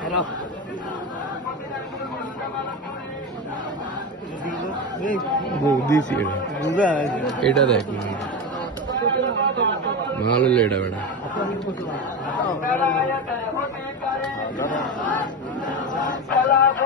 Hello এটা এটা দেখ। ভালো এটা বেটা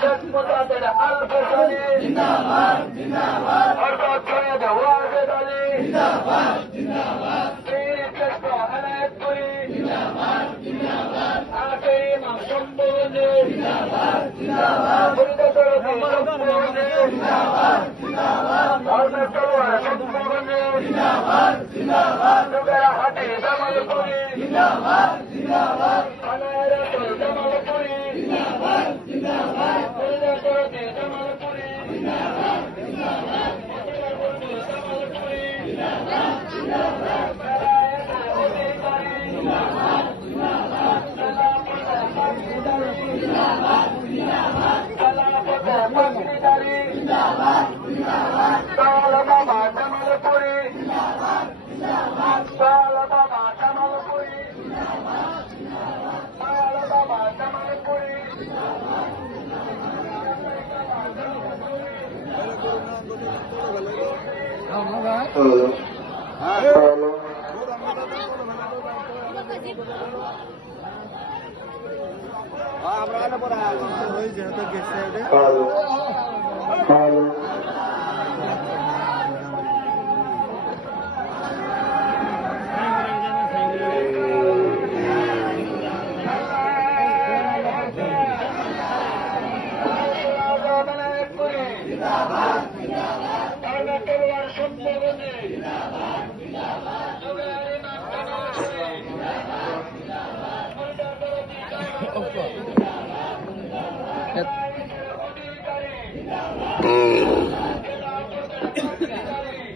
شتمتة ألف سنة جنابات جنابات أربعة سنة واحد علي جنابات جنابات سيري تشبع على الدري جنابات جنابات عافية مع شمبوني جنابات جنابات بريد ترى جنابات جنابات আমরা পড়া হয়ে যেত গেছে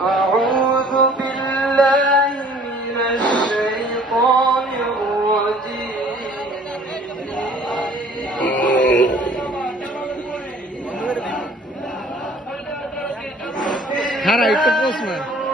أعوذ हाँ राइट तो पोस्ट